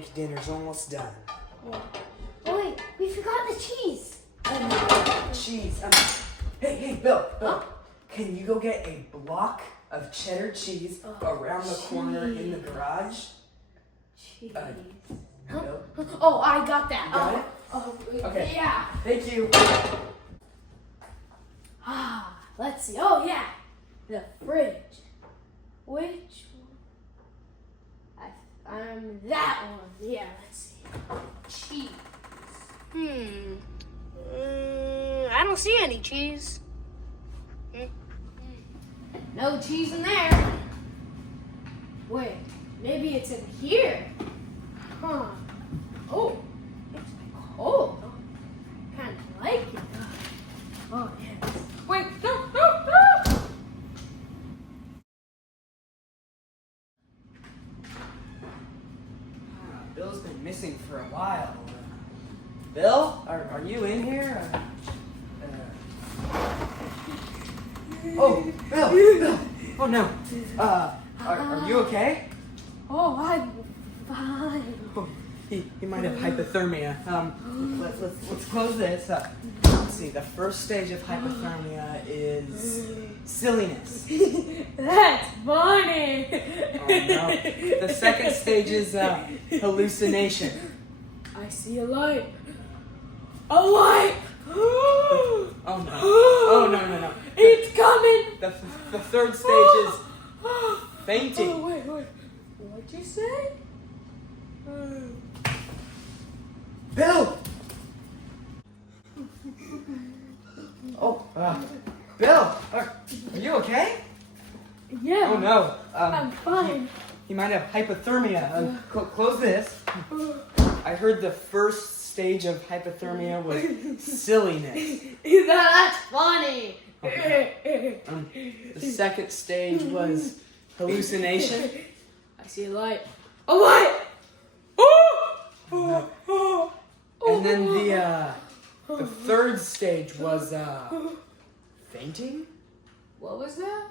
think dinner's almost done. Yeah. Oh wait, we forgot the cheese. Cheese. Hey, Bill. Huh? Can you go get a block of cheddar cheese around the corner in the garage? Cheese. Bill? Oh, I got that. Got it? Okay. Yeah. Thank you. Let's see. Oh yeah, the fridge. Which one? That one. Yeah. Let's see. Cheese. I don't see any cheese. No cheese in there. Wait, maybe it's in here. Huh. Oh, it's cold. Kind of like it. Oh, yes. Wait, no. Bill's been missing for a while. Bill, are you in here? Oh, Bill. Oh no. Are you okay? Oh, I'm fine. Oh, he might have hypothermia. Let's close this. Let's see. The first stage of hypothermia is silliness. That's funny. Oh no. The second stage is hallucination. I see a light. A light. Oh no. Oh no. It's coming. The third stage is fainting. Oh, wait. What'd you say? Bill! Oh, Bill, are you okay? Yeah. Oh no. I'm fine. He might have hypothermia. Close this. I heard the first stage of hypothermia was silliness. That's funny. The second stage was hallucination. I see a light. A light! And then the third stage was fainting. What was that?